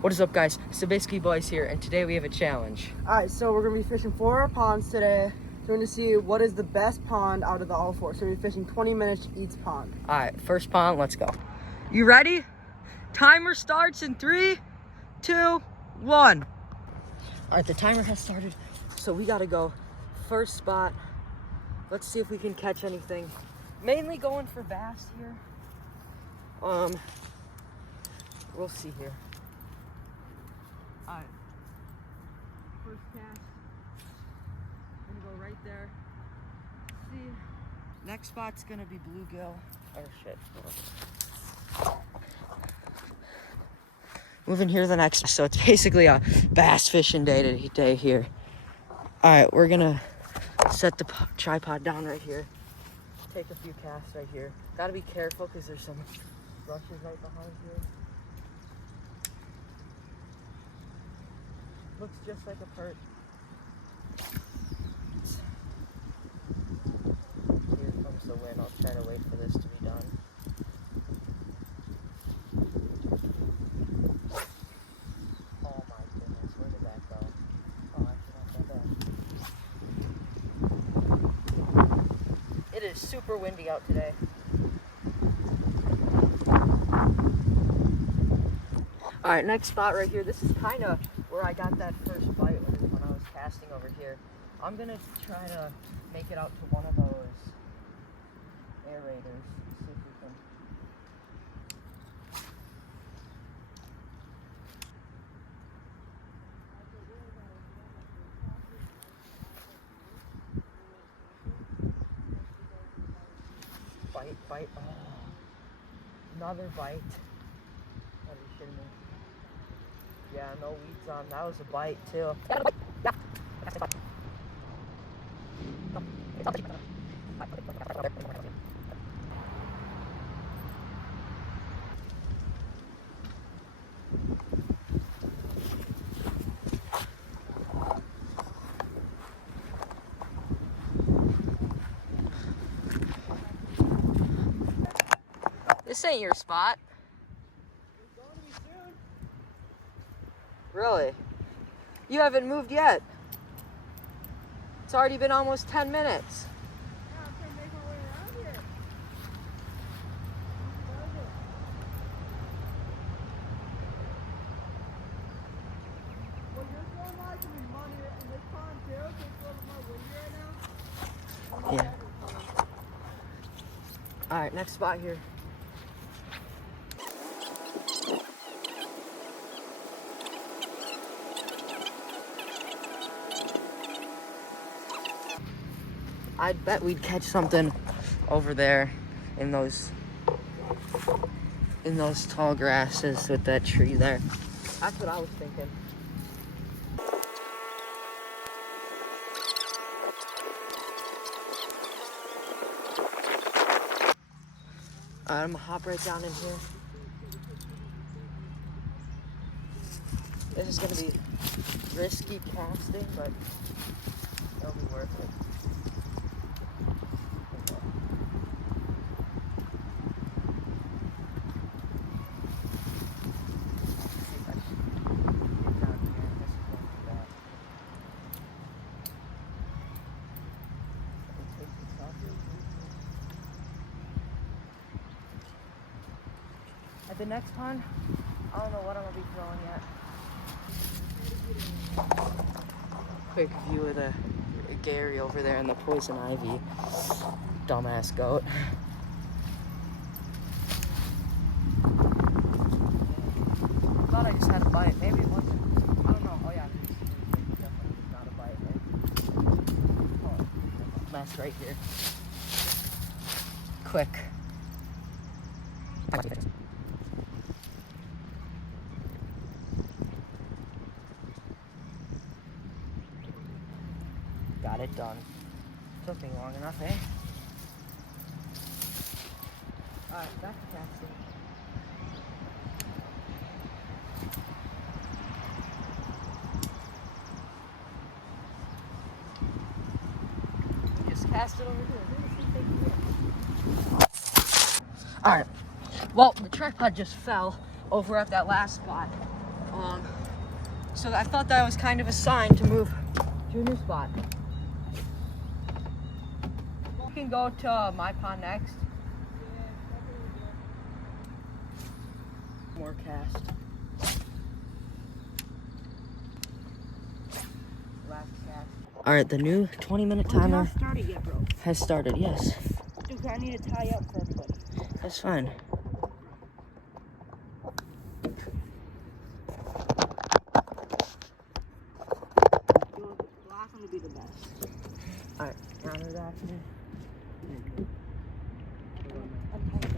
What is up, guys? Sabisky Boys here, and today we have a challenge. Alright, so we're going to be fishing 4 ponds today. So we're going to see what is the best pond out of the all 4. So we're fishing 20 minutes each pond. Alright, first pond, let's go. You ready? Timer starts in 3, 2, 1. Alright, the timer has started, so we gotta go. First spot. Let's see if we can catch anything. Mainly going for bass here. We'll see here. Alright. First cast. Gonna go right there. See. Next spot's gonna be bluegill. Oh shit. Moving here to the next. So it's basically a bass fishing day today here. Alright, we're gonna set the tripod down right here. Take a few casts right here. Gotta be careful because there's some brushes right behind here. Looks just like a perch. Here comes the wind. I'll try to wait for this to be done. Oh my goodness, where did that go? Oh, I forgot that. It is super windy out today. Alright, next spot right here. This is kind of where I got that first bite when I was casting over here. I'm gonna try to make it out to one of those aerators. See if we can. Bite. Oh, another bite. Are you kidding me? Yeah, no weeds on. That was a bite too. This ain't your spot. Really? You haven't moved yet. It's already been almost 10 minutes. Yeah, I'm trying to make my way around here. Well, you're throwing lots of money in this pond too. So it's a little more windy right now. Yeah. Alright, next spot here. I'd bet we'd catch something over there in those tall grasses with that tree there. That's what I was thinking. I'm gonna hop right down in here. This is gonna be risky casting, but it'll be worth it. At the next pond, I don't know what I'm gonna be throwing yet. Quick view of the Gary over there and the poison ivy. Dumbass goat. Thought I just had a bite. Maybe it wasn't. I don't know. Oh yeah, it definitely was not a bite. Right? Oh, mess right here. Quick. Got it done. Took me long enough, eh? Alright, back to casting. Just cast it over here. Alright. Well, the tripod just fell over at that last spot. So I thought that was kind of a sign to move to a new spot. We can go to my pond next. More cast. Last cast. All right, the new 20-minute timer started yet, bro. has started. Yes, Dude, I need to tie up for everybody. that's fine. You want the last one to be the best. All right, counter that. I'm tired of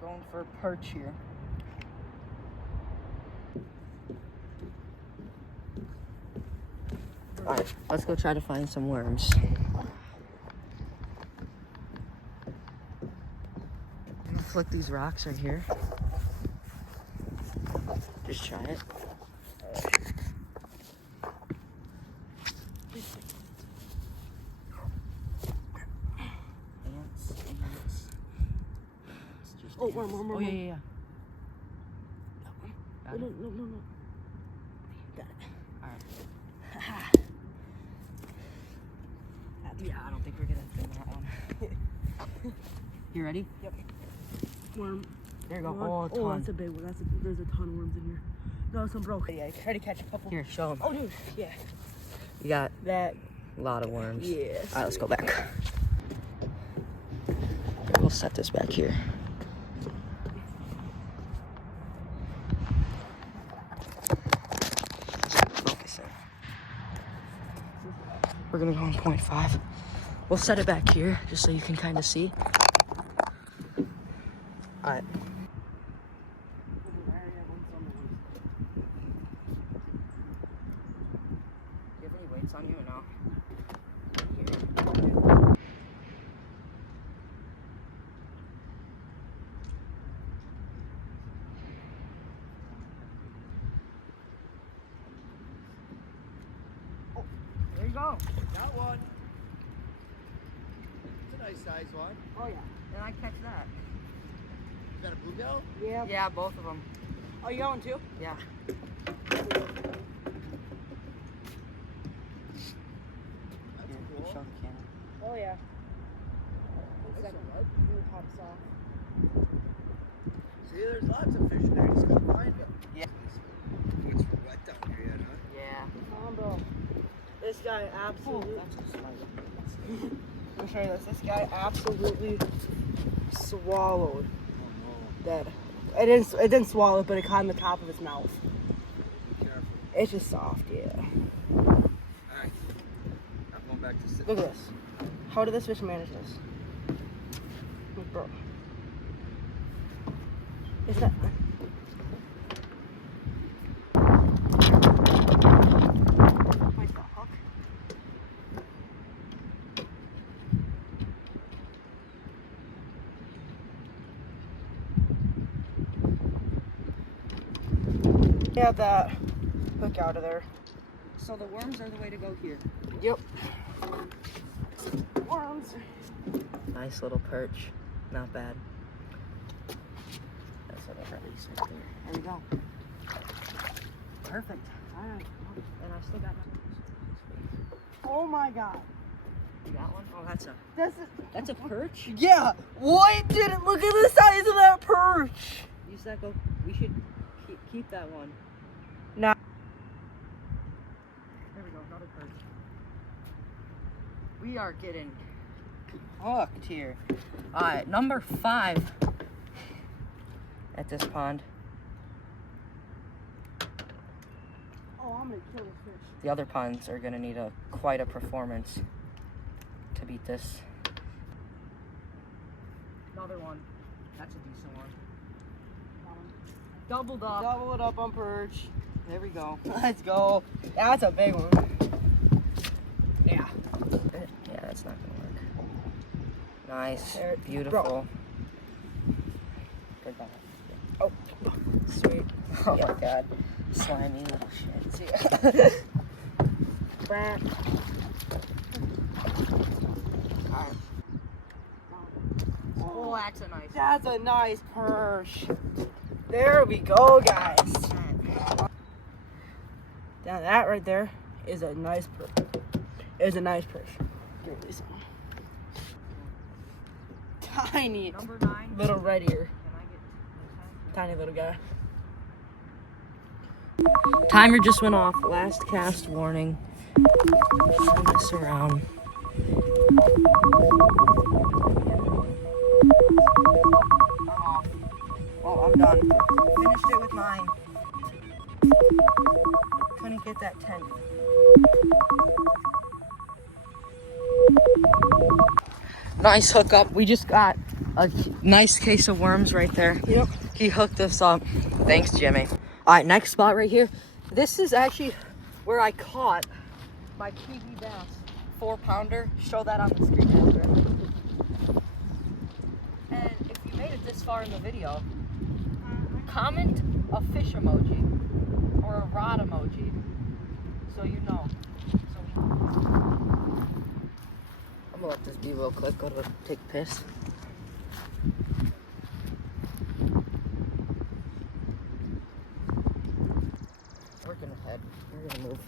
Going for a perch here. All right, let's go try to find some worms. I'm gonna flick these rocks right here. Just try it. Ants. It's just Oh, ants. worm. Oh, yeah. Got it? No. Got it. All right. Yeah, I don't think we're gonna film that one. You ready? Yep. Worm. There you go. One. Oh, a ton. That's a big one. There's a ton of worms in here. No, some broke. Yeah, try to catch a couple. Here, show them. Oh, dude. Yeah. You got That. a lot of worms. Yes. All right, let's go back. We'll set this back here. Focus it. We're gonna go on 0.5. We'll set it back here just so you can kind of see. All right. Do you have any weights on you or no? Oh, there you go. Got one. It's a nice size one. Oh, yeah. Did I catch that? Is that a bluegill? Yeah. Yeah, both of them. Oh, you got one too? Yeah. That's Here, cool. show the camera. Oh, yeah. That's all right. Blue pops off. See, there's lots of fish there. You just gotta find them. Yeah. It's wet down here yet, huh? Yeah. Come on, bro. This guy absolutely. Let me show you this. This guy absolutely swallowed Oh that. It didn't swallow it, but it caught in the top of his mouth. no. Be careful. It's just soft, yeah. Alright. I'm going back to sit. Look at this. How did this fish manage this? Look, bro. Is that? Nice little hook. Yeah, that hook out of there. So the worms are the way to go here. Yep. Worms. Nice little perch. Not bad. That's what I release right there. There you go. Perfect. Alright. And I still got my... Oh my god. You got one? Oh, That's a perch? Yeah. What did it? Look at the size of that perch. Use that go. We should keep that one. Nah. There we go. Another perch. We are getting hooked here. All right, number 5 at this pond. Oh, I'm gonna kill this fish. The other ponds are gonna need quite a performance to beat this. Another one. That's a decent one. Doubled up. Double it up on perch. There we go. Let's go. That's a big one. Yeah. Yeah, that's not gonna work. Nice. There- Beautiful. Goodbye. Oh, sweet. Oh Yeah. my god. Slimy little shit. See ya. Brant. Alright. Oh, that's a nice. That's a nice perch. There we go, guys. Now that right there is a nice perch. Is a nice perch. Give me some. Tiny Number 9. little red ear. Can I get Tiny little guy. Timer just went off. Last cast warning. Turn this around. Oh, I'm done. Finished it with 9. Couldn't get that 10. Nice hookup. We just got a nice case of worms right there. Yep. He hooked us up. Thanks, Jimmy. All right, next spot right here. This is actually where I caught my Kiwi bass 4-pounder. Show that on the screen after. And if you made it this far in the video, comment a fish emoji or a rod emoji so you know. I'm gonna let this be real quick. Go to take a piss. We're gonna head. We're gonna move.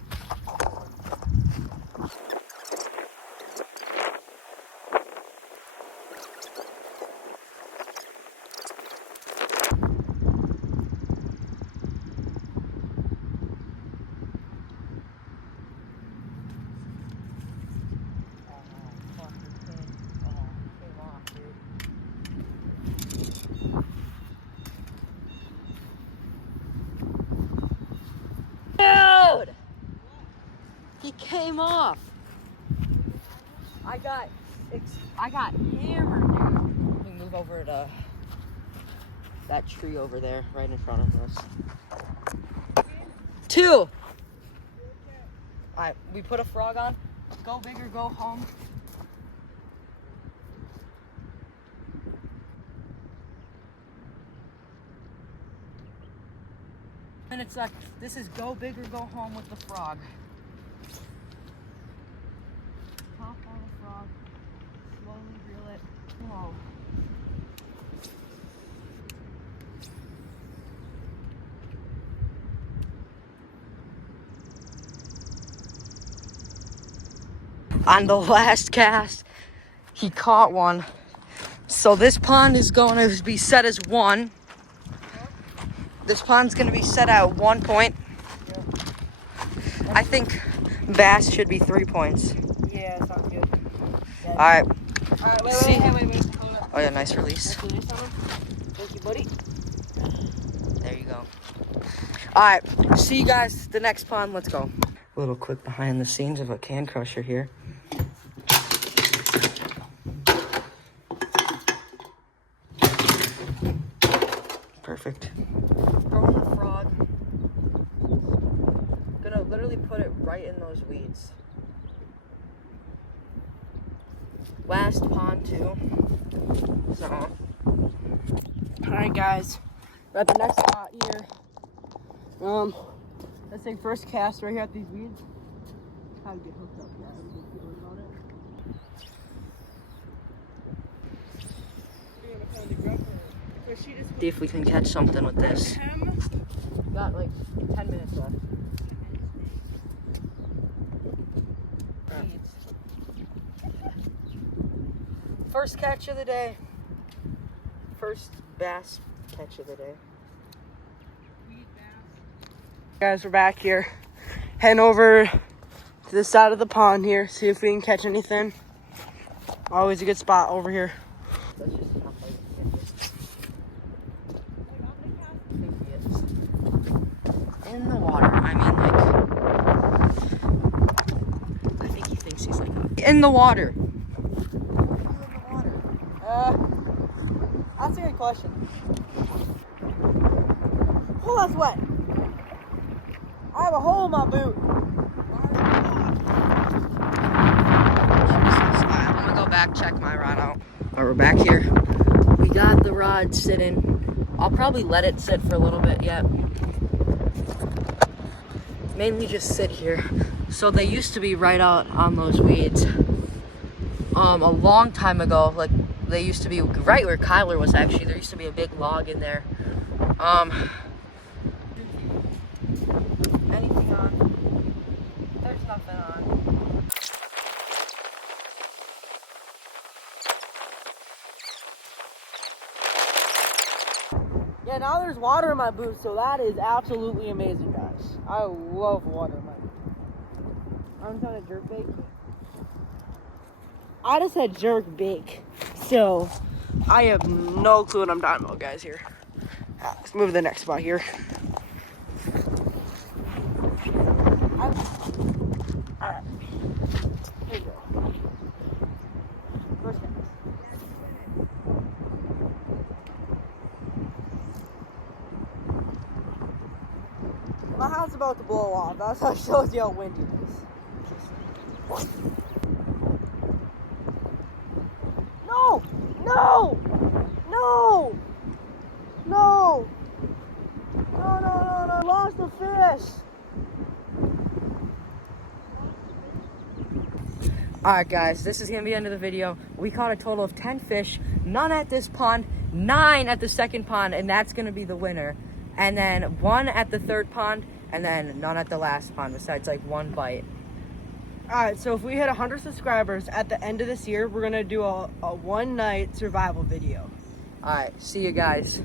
Dude! He came off. I got hammered, dude. Let me move over to that tree over there, right in front of us. 2. Alright, we put a frog on. Go big or go home. And it's like, this is go big or go home with the frog. Top on the frog, slowly reel it. Whoa. On the last cast, he caught one. So this pond is going to be set as 1. This pond's going to be set at 1 point. Yeah. I think bass should be 3 points. Yeah, sounds good. Yeah. All right. Alright, wait. Hold up. Oh yeah, nice release. Nice release on him. Thank you, buddy. There you go. All right. See you guys the next pond. Let's go. A little quick behind the scenes of a can crusher here. Perfect. Throwing the frog. Gonna literally put it right in those weeds. Last pond too. So. Alright, guys. We're at the next spot here. Let's take first cast right here at these weeds. How to get hooked up, guys. Don't worry about it. See if we can catch something with this. Got like 10 minutes left. First catch of the day. First bass catch of the day. Guys, we're back here. Heading over to the side of the pond here. See if we can catch anything. Always a good spot over here. That's just how far you can get this. I think he is. In the water. I mean, like, I think he thinks he's like in the water. That's a good question. Oh, that's wet. I have a hole in my boot. I'm gonna go back, check my rod out. All right, we're back here. We got the rod sitting. I'll probably let it sit for a little bit yet. Mainly just sit here. So they used to be right out on those weeds. A long time ago, like they used to be right where Kyler was actually. There used to be a big log in there. Anything on? There's nothing on. Yeah, now there's water in my boots, so that is absolutely amazing, guys. I love water in my boots. I'm trying to jerk bake. I just said jerk bake, so I have no clue what I'm talking about, guys. Here, let's move to the next spot here. Alright, here we go. First cast. My house about to blow off. That's how it shows you how windy it is. No! No! No! No! No! I lost the fish! Alright guys, this is gonna be the end of the video. We caught a total of 10 fish, none at this pond, 9 at the second pond, and that's gonna be the winner. And then 1 at the third pond, and then none at the last pond, besides like 1 bite. Alright, so if we hit 100 subscribers at the end of this year, we're gonna do a one-night survival video. Alright, see you guys.